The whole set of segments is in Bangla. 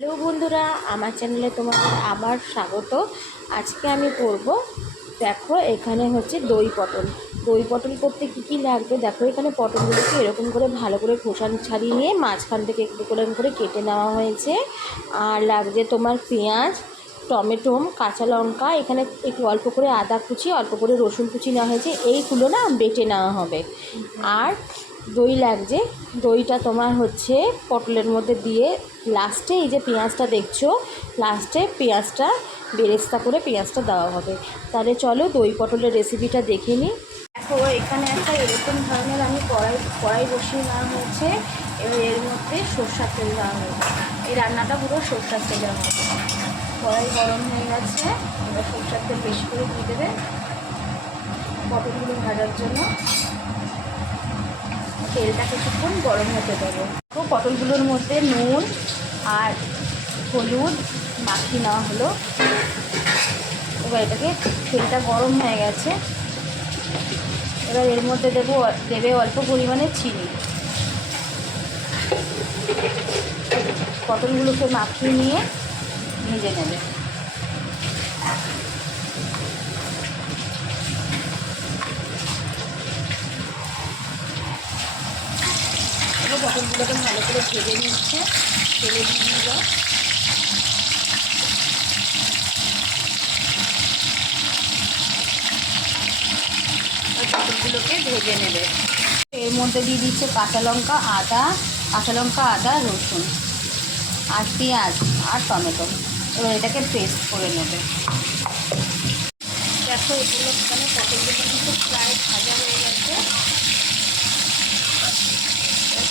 হ্যালো বন্ধুরা, আমার চ্যানেলে তোমাদের আবার স্বাগত। আজকে আমি করব, দেখো এখানে হচ্ছে দই পটল। দই পটল করতে কী কী লাগবে দেখো। এখানে পটলগুলোকে এরকম করে ভালো করে খোসা ছাড়িয়ে নিয়ে মাঝখান থেকে একটু করে কেটে নেওয়া হয়েছে। আর লাগছে তোমার পেঁয়াজ, টমেটো, কাঁচা লঙ্কা, এখানে একটু অল্প করে আদা কুচি, অল্প করে রসুন কুচি নেওয়া হয়েছে। এইগুলো না বেটে নেওয়া হবে। আর দই লাগছে। দইটা তোমার হচ্ছে পটলের মধ্যে দিয়ে লাস্টে এই যে পেঁয়াজটা দেখছো, লাস্টে পেঁয়াজটা বেরেস্তা করে পেঁয়াজটা দেওয়া হবে। তাহলে চলো দই পটলের রেসিপিটা দেখে নিই। দেখো এখানে একটা এরকম ধরনের আমি কড়াই বসিয়ে নেওয়া হয়েছে। এবার এর মধ্যে সরষার তেল দেওয়া হয়েছে। এই রান্নাটা পুরো সরষার তেলে হবে। কড়াই গরম হয়ে গেছে, এবার সরষার তেল বেশি করে দিয়ে দেবে পটলগুলো ভাজার জন্য। তেলটা কিছুক্ষণ গরম হতে দেবো। তো পটলগুলোর মধ্যে নুন আর হলুদ মাখিয়ে নেওয়া হলো। এবার এটাকে, তেলটা গরম হয়ে গেছে, এবার এর মধ্যে দেবে অল্প পরিমাণে চিনি। পটলগুলোকে মাখিয়ে নিয়ে ভেজে নেবে। পটলগুলোকে ভালো করে ভেজে নিচ্ছে, তেলে দিয়ে দাও। পটলগুলোকে ভেজে নেবে। এর মধ্যে দিয়ে দিচ্ছে কাঁচা লঙ্কা, আদা, রসুন আর পেঁয়াজ আর টমেটো। এবার এটাকে পেস্ট করে নেবে। দেখো এগুলো পটলগুলো কিন্তু প্রায় ভাজা হয়ে গেছে।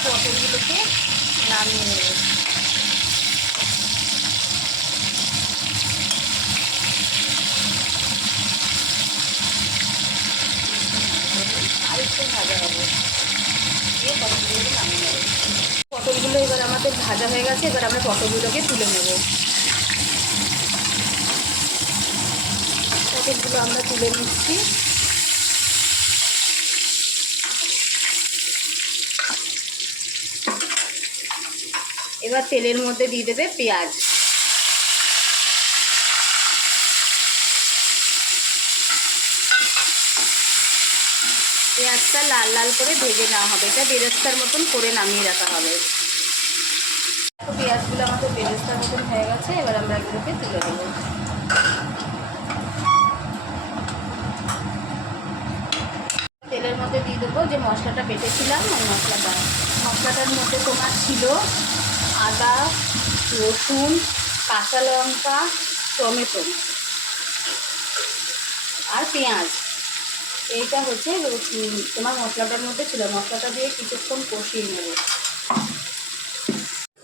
পটলগুলোকে নামিয়ে নেবে। আরেকটু ভাজা হবে, দিয়ে পটলগুলোকে নামিয়ে নেবে। পটলগুলো এবার আমাদের ভাজা হয়ে গেছে। এবার আমরা পটলগুলোকে তুলে নেব। পটলগুলো আমরা তুলে নিচ্ছি। এবার তেলের মধ্যে দিয়ে দেবে পেঁয়াজ। পেঁয়াজটা লাল লাল করে ভেজে নেওয়া হবে। এটা বেরেস্তার মতন করে নামিয়ে রাখা হবে। পেঁয়াজগুলো আমাদের বেরেস্তার মতন হয়ে গেছে। এবার আমরা এগুলোকে তুলে দেবো। তেলের মধ্যে দিয়ে দেবো যে মশলাটা বেটেছিলাম, ওই মশলাটার মধ্যে তোমার ছিল আদা, রসুন, কাঁচা লঙ্কা, টমেটো আর পেঁয়াজ। এইটা হচ্ছে তোমার মশলাটার মধ্যে ছিল। মশলাটা দিয়ে কিছুক্ষণ কষিয়ে নেব।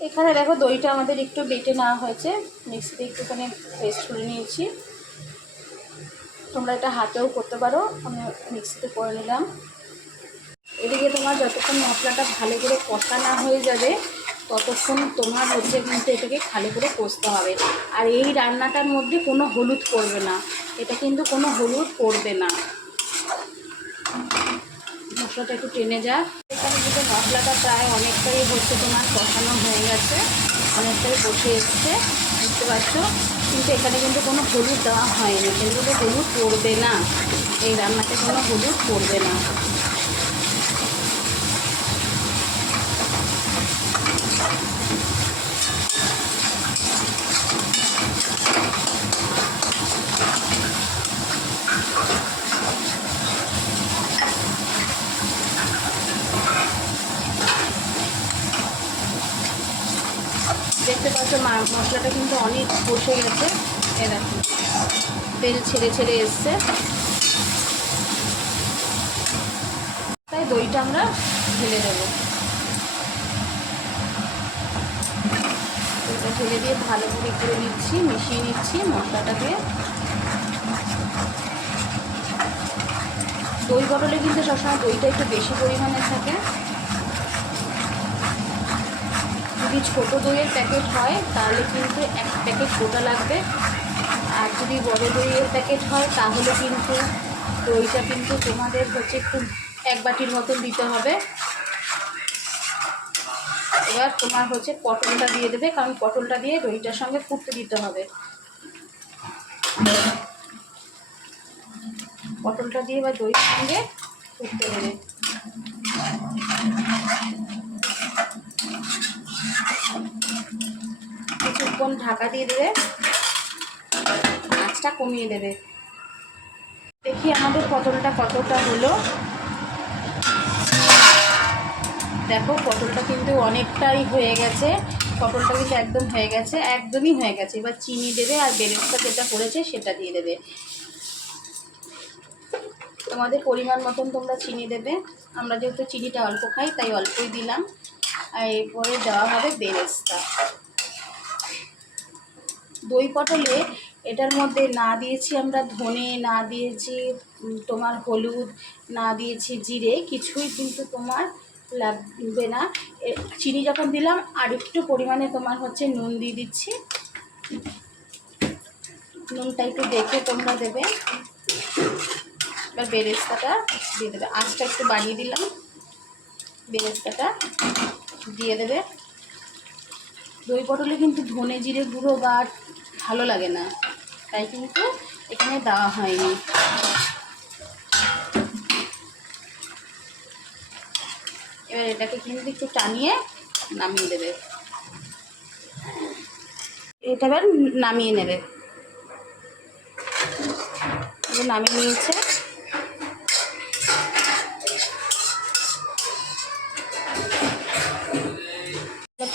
এখানে দেখো দইটা আমাদের একটু বেটে নেওয়া হয়েছে, মিক্সিতে একটুখানি পেস্ট করে নিয়েছি। তোমরা এটা হাতেও করতে পারো, আমি মিক্সিতে করে নিলাম। এদিকে তোমার যতক্ষণ মশলাটা ভালো করে কষা না হয়ে যাবে ততক্ষণ তোমার হচ্ছে কিন্তু এটাকে ভালো করে কষতে হবে। আর এই রান্নাটার মধ্যে কোনো হলুদ পড়বে না, এটা কিন্তু কোনো হলুদ পড়বে না। মশলাটা একটু টেনে যাক। এখানে কিন্তু মশলাটা প্রায় অনেকটাই হচ্ছে তোমার কষানো হয়ে গেছে, অনেকটাই বসে এসছে, বুঝতে পারছো। কিন্তু এখানে কিন্তু কোনো হলুদ দেওয়া হয়নি, কিন্তু হলুদ পড়বে না, এই রান্নাতে কোনো হলুদ পড়বে না। দেখতে পাচ্ছ মশলাটা কিন্তু অনেক বসে গেছে। এ দেখো তেল ছেড়ে ছেড়ে এসছে। তাই দইটা আমরা ঢেলে দেবো। দইটা ঢেলে দিয়ে ভালো করে নিচ্ছি, মিশিয়ে নিচ্ছি মশলাটাকে। দই পটলে কিন্তু সবসময় দইটা একটু বেশি পরিমাণে থাকে। যদি ছোটো দইয়ের প্যাকেট হয় তাহলে কিন্তু এক প্যাকেট গোটা লাগবে, আর যদি বড় দইয়ের প্যাকেট হয় তাহলে কিন্তু দইটা কিন্তু তোমাদের হচ্ছে একটু এক বাটির মতন দিতে হবে। এবার তোমার হচ্ছে পটলটা দিয়ে দেবে, কারণ পটলটা দিয়ে দইটার সঙ্গে ফুটতে দিতে হবে। পটলটা দিয়ে এবার দইয়ের সঙ্গে ফুটতে দেবে। কিছুক্ষণ ঢাকা দিয়ে দেবে, আঁচটা কমিয়ে দেবে। দেখি আমাদের পটলটা কতটা হলো। দেখো পটলটা কিন্তু অনেকটাই হয়ে গেছে, পটলটা কিন্তু একদম হয়ে গেছে, একদমই হয়ে গেছে। এবার চিনি দেবে আর বেরেস্তা যেটা করেছে সেটা দিয়ে দেবে। তোমাদের পরিমাণ মতন তোমরা চিনি দেবে, আমরা যেহেতু চিনিটা অল্প খাই তাই অল্পই দিলাম। আর এরপরে দেওয়া হবে বেরেস্তা। দই পটলে এটার মধ্যে না দিয়েছি আমরা ধনে, না দিয়েছি তোমার হলুদ, না দিয়েছি জিরে, কিছুই কিন্তু তোমার লাগবে না। চিনি যখন দিলাম আর একটু পরিমাণে তোমার হচ্ছে নুন দিয়ে দিচ্ছি। নুনটা একটু দেখে তোমরা দেবে। এবার বেরেস্তাটা দিয়ে দেবে, আঁচটা একটু বাড়িয়ে দিলাম, বেরেস্তাটা দিয়ে দেবে। দই পটলে কিন্তু ধনে জিরে গুঁড়ো বা ভালো লাগে না, তাই কিন্তু এখানে দেওয়া হয়নি। এবার এটাকে কিন্তু একটু টানিয়ে নামিয়ে দেবে। এটা এবার নামিয়ে নেবে। নামিয়ে নিয়েছে।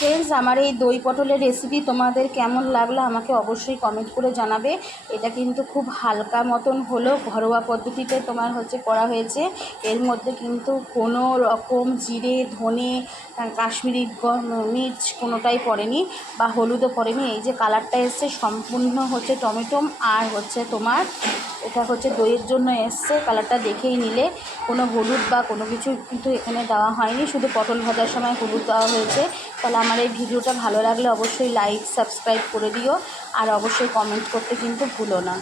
ফ্রেন্ডস, আমার এই দই পটলের রেসিপি তোমাদের কেমন লাগলো আমাকে অবশ্যই কমেন্ট করে জানাবে। এটা কিন্তু খুব হালকা মতন হলো, ঘরোয়া পদ্ধতিতে তোমার হচ্ছে করা হয়েছে। এর মধ্যে কিন্তু কোনো রকম জিরে, ধনে, কাশ্মীরি মির্চ কোনোটাই পড়েনি বা হলুদও পড়েনি। এই যে কালারটা এসছে সম্পূর্ণ হচ্ছে টমেটো আর হচ্ছে তোমার এটা হচ্ছে দইয়ের জন্য এসছে। কালারটা দেখেই নিলে, কোনো হলুদ বা কোনো কিছু কিন্তু এখানে দেওয়া হয়নি, শুধু পটল ভাজার সময় হলুদ দেওয়া হয়েছে। তাহলে আমার এই ভিডিওটা ভালো লাগলে অবশ্যই লাইক সাবস্ক্রাইব করে দিও, আর অবশ্যই কমেন্ট করতে কিন্তু ভুলো না।